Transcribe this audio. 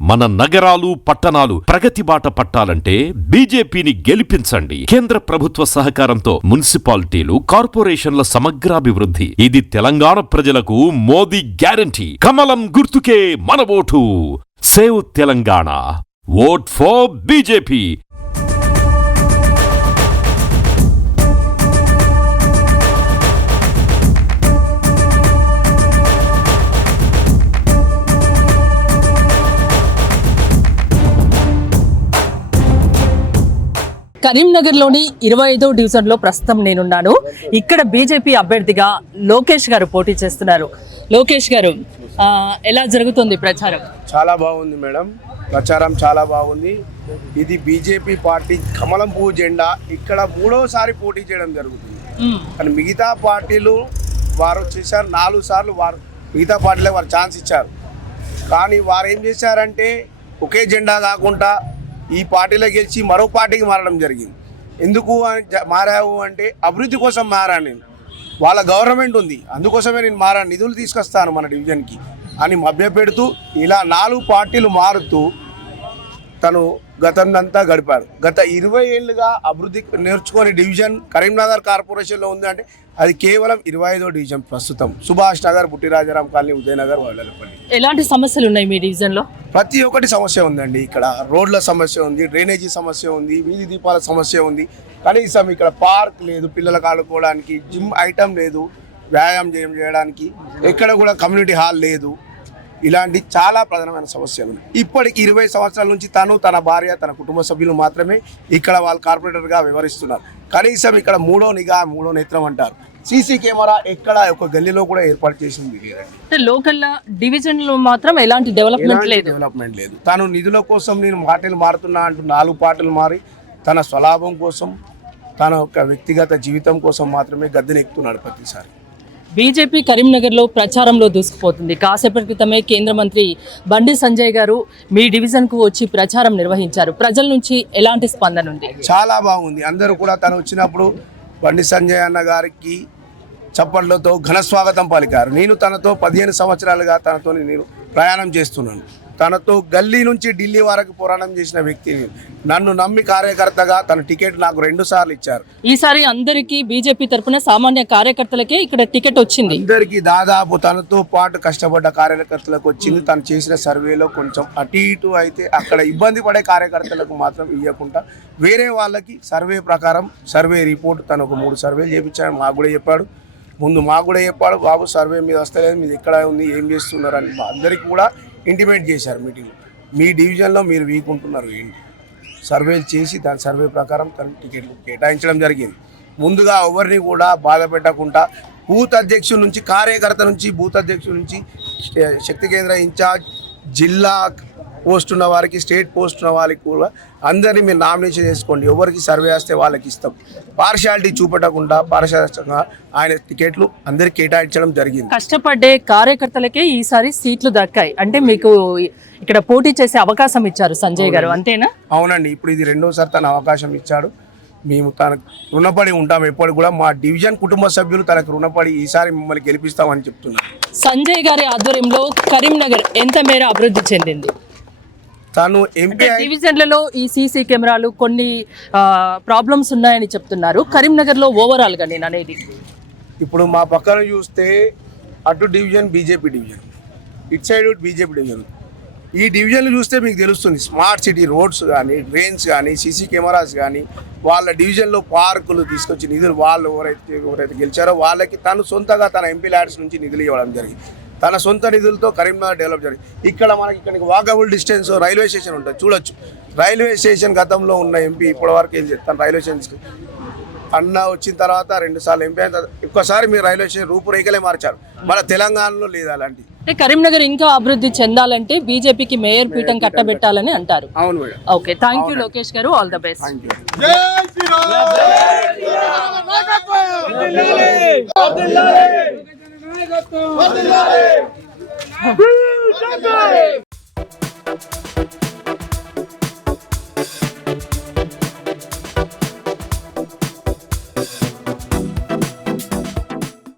మన నగరాలు పట్టణాలు ప్రగతి బాట పట్టాలంటే బీజేపీని గెలిపించండి. కేంద్ర ప్రభుత్వ సహకారంతో మున్సిపాలిటీలు, కార్పొరేషన్ల సమగ్రాభివృద్ధి. ఇది తెలంగాణ ప్రజలకు మోదీ గ్యారంటీ. కమలం గుర్తుకే మన vote. Save Telangana. Vote for BJP. కరీంనగర్లోని 25వ డివిజన్లో ప్రస్తుతం నేనున్నాను. ఇక్కడ బీజేపీ అభ్యర్థిగా లోకేష్ గారు పోటీ చేస్తున్నారు. లోకేష్ గారు, ఎలా జరుగుతుంది ప్రచారం? చాలా బాగుంది మేడం, ప్రచారం చాలా బాగుంది. ఇది బీజేపీ పార్టీ కమలం పువ్వు జెండా ఇక్కడ మూడోసారి పోటీ చేయడం జరుగుతుంది. కానీ మిగతా పార్టీలు వారు చేశారు 4 సార్లు, వారు మిగతా పార్టీలకు వారు ఛాన్స్ ఇచ్చారు. కానీ వారు ఏం చేశారంటే ఒకే జెండా కాకుండా ఈ పార్టీలో గెలిచి మరో పార్టీకి మారడం జరిగింది. ఎందుకు మారావు అంటే అభివృద్ధి కోసం మారాను నేను. వాళ్ళ గవర్నమెంట్ ఉంది, అందుకోసమే నేను మారాను, నిధులు తీసుకొస్తాను మన డివిజన్కి అని మభ్యపెడుతూ ఇలా 4 పార్టీలు మారుతూ తను గతంతా గడిపాడు. గత 20 ఏళ్ళుగా అభివృద్ధి నేర్చుకొని డివిజన్ కరీంనగర్ కార్పొరేషన్లో ఉంది అంటే అది కేవలం 25వ డివిజన్. ప్రస్తుతం సుభాష్ నగర్, పుట్టిరాజారాం కాలనీ, ఉదయనగర్, వడ్లపల్లి. ఎలాంటి సమస్యలు ఉన్నాయి మీ డివిజన్లో? ప్రతి ఒక్కటి సమస్య ఉందండి. ఇక్కడ రోడ్ల సమస్య ఉంది, డ్రైనేజీ సమస్య ఉంది, వీధి దీపాల సమస్య ఉంది. కనీసం ఇక్కడ పార్క్ లేదు, పిల్లలకు ఆడుకోవడానికి జిమ్ ఐటమ్ లేదు, వ్యాయామం చేయడానికి ఎక్కడ కూడా కమ్యూనిటీ హాల్ లేదు. ఇలాంటి చాలా ప్రధానమైన సమస్యలు ఉన్నాయి. ఇప్పటికి 20 సంవత్సరాల నుంచి తను, తన భార్య, తన కుటుంబ సభ్యులు మాత్రమే ఇక్కడ వాళ్ళు కార్పొరేటర్గా వ్యవహరిస్తున్నారు. కనీసం ఇక్కడ మూడో నిఘా, మూడో నేత్రం అంటారు. సీసీ కెమెరా ఎక్కడ ఒక గల్లీలో కూడా ఏర్పాటు చేసింది లేదండి. లోకల్ డివిజన్ లో మాత్రం ఎలాంటి డెవలప్మెంట్ లేదు. తను నిధుల కోసం నేను పార్టీలు మారుతున్నా అంటూ 4 పార్టీలు మారి తన స్వలాభం కోసం, తన యొక్క వ్యక్తిగత జీవితం కోసం మాత్రమే గద్దెనెక్కుతున్నాడు ప్రతిసారి. బీజేపీ కరీంనగర్లో ప్రచారంలో దూసుకుపోతుంది. కాసేపటి క్రితమే కేంద్ర మంత్రి బండి సంజయ్ గారు మీ డివిజన్కు వచ్చి ప్రచారం నిర్వహించారు. ప్రజల నుంచి ఎలాంటి స్పందన ఉంది? చాలా బాగుంది. అందరూ కూడా తను వచ్చినప్పుడు బండి సంజయ్ అన్న గారికి చప్పట్లతో ఘన స్వాగతం పలికారు. నేను తనతో 15 సంవత్సరాలుగా తనతో నేను ప్రయాణం చేస్తున్నాను. తనతో గల్లీ నుంచి ఢిల్లీ వరకు పోరాటం చేసిన వ్యక్తిని, నన్ను నమ్మి కార్యకర్తగా తన టికెట్ నాకు 2 సార్లు ఇచ్చారు. ఈసారి అందరికీ బీజేపీ తరఫున సామాన్య కార్యకర్తలకే ఇక్కడ టికెట్ వచ్చింది. అందరికీ దాదాపు తనతో పాటు కష్టపడ్డ కార్యకర్తలకు వచ్చింది. తను చేసిన సర్వేలో కొంచెం అటు ఇటు అయితే అక్కడ ఇబ్బంది పడే కార్యకర్తలకు మాత్రం ఇవ్వకుండా వేరే వాళ్ళకి సర్వే ప్రకారం సర్వే రిపోర్ట్ తను ఒక 3 సర్వేలు చేయించాడు. మాకు కూడా చెప్పాడు, బాబు సర్వే మీద వస్తలేదు, మీది ఎక్కడ ఉంది, ఏం చేస్తున్నారు అని అందరికీ కూడా ఇంటిమేట్ చేశారు మీటింగ్. మీ డివిజన్లో మీరు వీక్ ఉంటున్నారు ఏంటి, సర్వేలు చేసి దాని సర్వే ప్రకారం తన టికెట్లు కేటాయించడం జరిగింది. ముందుగా ఎవరిని కూడా బాధ పెట్టకుండా బూత్ అధ్యక్షుడి నుంచి, కార్యకర్త నుంచి, బూత్ అధ్యక్షుడి నుంచి, శక్తి కేంద్ర ఇన్ఛార్జ్, జిల్లా పోస్ట్ ఉన్న వారికి, స్టేట్ పోస్ట్ ఉన్న వారికి కూడా అందరినీ మీరు నామినేషన్ చేసుకోండి, ఎవరికి సర్వే వస్తే వాళ్ళకి ఇస్తాం. పార్షియాలిటీ చూపెట్టకుండా పారదర్శకంగా ఆయన టికెట్లు అందరికి కేటాయించడం జరిగింది. కష్టపడ్డే కార్యకర్తలకే ఈసారి సీట్లు దక్కాయి అంటే మీకు ఇక్కడ పోటీ చేసే అవకాశం ఇచ్చారు సంజయ్ గారు, అంతేనా? అవునండి, ఇప్పుడు ఇది 2వసారి తన అవకాశం ఇచ్చాడు. మేము తనకు రుణపడి ఉంటాం ఎప్పుడు కూడా. మా డివిజన్ కుటుంబ సభ్యులు తనకు రుణపడి ఈసారి మిమ్మల్ని గెలిపిస్తామని చెప్తున్నారు. సంజయ్ గారి ఆధ్వర్యంలో కరీంనగర్ ఎంత మేర అభివృద్ధి చెందింది? తను ఎంపీ డివిజన్లలో ఈ సీసీ కెమెరాలు కొన్ని ప్రాబ్లమ్స్ ఉన్నాయని చెప్తున్నారు. కరీంనగర్లో ఓవరాల్ గా నేను అనేది, ఇప్పుడు మా పక్కన చూస్తే అటు డివిజన్ బీజేపీ డివిజన్, ఇటు సైడ్ బీజేపీ డివిజన్. ఈ డివిజన్లు చూస్తే మీకు తెలుస్తుంది స్మార్ట్ సిటీ రోడ్స్ కానీ, డ్రైన్స్ కానీ, సీసీ కెమెరాస్ కానీ, వాళ్ళ డివిజన్లో పార్కులు తీసుకొచ్చి నిధులు వాళ్ళు ఎవరైతే గెలిచారో వాళ్ళకి తను సొంతగా తన ఎంపీ ల్యాడ్స్ నుంచి నిధులు ఇవ్వడం జరిగింది. తన సొంత నిధులతో కరీంనగర్ డెవలప్ జరిగింది. ఇక్కడ మనకి ఇక్కడికి వాకబుల్ డిస్టెన్స్ రైల్వే స్టేషన్ ఉంటుంది, చూడొచ్చు. రైల్వే స్టేషన్ గతంలో ఉన్న ఎంపీ ఇప్పటివరకు ఏం చేస్తాను, రైల్వే స్టేషన్ అన్న వచ్చిన తర్వాత 2 సార్లు ఎంపీ అయిన తర్వాత ఒక్కసారి మీరు రైల్వే స్టేషన్ రూపురేఖలే మార్చారు. మన తెలంగాణలో లేదు అలాంటి. కరీంనగర్ ఇంకా అభివృద్ధి చెందాలంటే బీజేపీకి మేయర్ పీఠం కట్టబెట్టాలని అంటారు. అవును madam. Okay, thank you Lokesh garu, all the best. Thank you.